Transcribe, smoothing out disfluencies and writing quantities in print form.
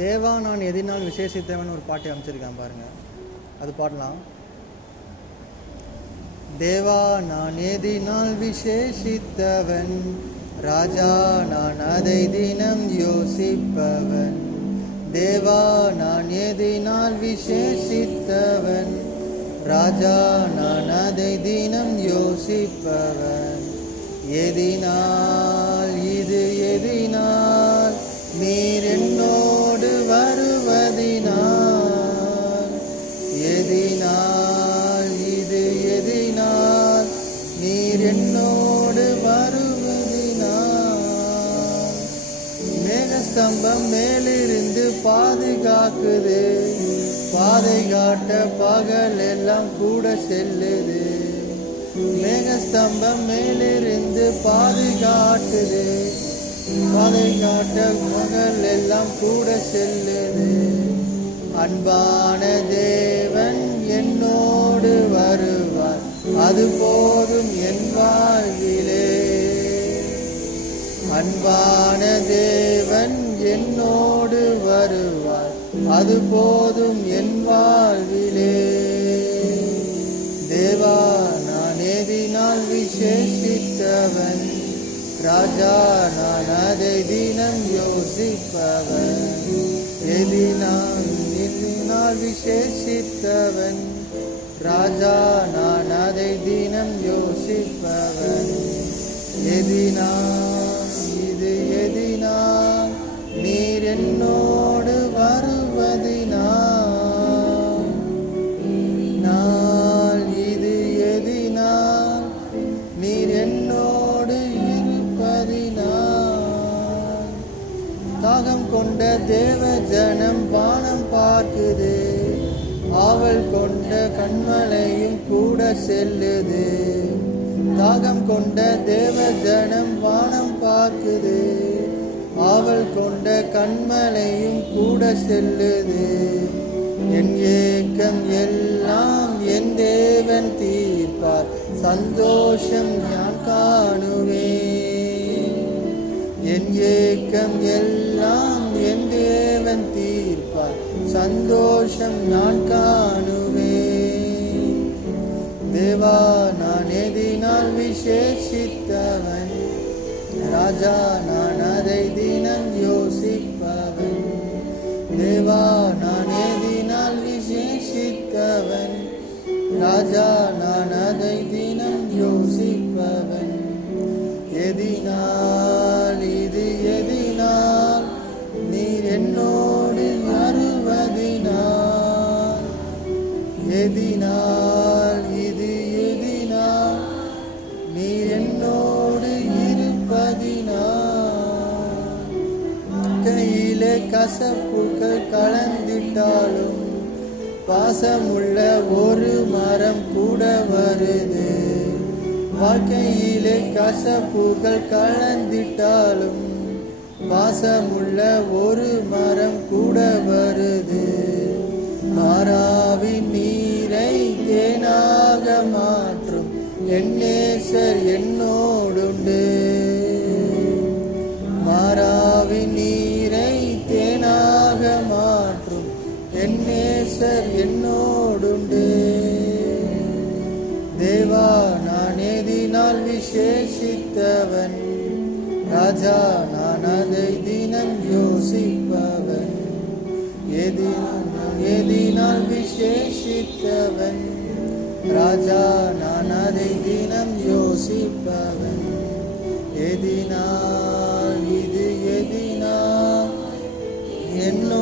தேவா நான் எதினால் விசேஷித்தவன் ஒரு பாட்டு அமைச்சிருக்கேன் பாருங்க, அது பாடலாம். தேவா நான் எதினால் விசேஷித்தவன், ராஜா நான் அதை தினம் யோசிப்பவன். தேவா நான் எதினால் விசேஷித்தவன், ராஜா நான் அதை தினம் யோசிப்பவன். எதினால் இது எதினால் நீர் என்னோடு வருவதினால், எதினால் இது எதினால் நீர் என்னோடு வருவதினால். மேகஸ்தம்பம் மேலிருந்து பாதுகாக்குது, பாதை காட்ட பகல் எல்லாம் கூட செல்லுது. மேகஸ்தம்பம் மேலிருந்து பாதுகாக்குது, பாதை காட்ட பகல் எல்லாம் கூட செல்லுது. அன்பான தேவன் என்னோடு வருவார், அது போதும் என் வாழ்விலே. அன்பான தேவன் என்னோடு வருவார், அது போதும் என் வாழ்விலே. தேவா நான் எதினால் விசேஷித்தவன், ராஜா நான் அதை தினம் யோசிப்பவன். எதினால் விசேஷித்தவன், ராஜா நான் அதை தினம் யோசிப்பவன். எதினால் இது எதினால் நீர் என்னோடு வருவதினால், நாள் இது எதினால் நீர் என்னோடு இருப்பதினால். தாகம் கொண்ட தேவ ஜனம் வானம் பார்க்குது, ஆவல் கொண்ட கண்மலையும் கூட செல்லுது. தாகம் கொண்ட தேவ ஜனம் வானம் பார்க்குது, ஆவல் கொண்ட கண்மலையும் கூட செல்லுது. என் ஏக்கம் எல்லாம் என் தேவன் தீர்ப்பார், சந்தோஷம் நான் காணுவேன். என் ஏக்கம் எல்லாம் என் தேவன் தீர்ப்பார், சந்தோஷம் நான் காணுவேன். தேவா நான் எதினால் விசேஷித்தவன், ராஜா நான் அதை தினம் யோசிப்பவன். தேவா நான் எதினால் விசேஷித்தவன், ராஜா நான் அதை தினம் யோசிப்பவன். எதினால் இது எதினால் நீர் என்னோடு வருவதினால், எதினால் இது எதினால் நீர் என்னோடு இருப்பதினால். கையிலே கசப்புகள் கலந்திட்டாலும் பாசமுள்ள ஒரு மரம் கூட வருது. வாழ்க்கையிலே கசப்புகள் கலந்திட்டாலும் பாசமுள்ள ஒரு மரம் கூட வருது. மாறாவின் நீரை தேனாக மாற்றும் என் நேசர் என்னோடுண்டு. மாறாவின் நீரை தேனாக மாற்றும் என் நேசர் என்னோடுண்டு. தேவா நான் எதினால் விசேஷித்தவன், ராஜா நான் அதை தினம் யோசிப்பவன். எதினால் விசேஷித்தவன், ராஜா நான் அதை தினம் யோசிப்பவன். எதினால் இது எதினால் என்னோடு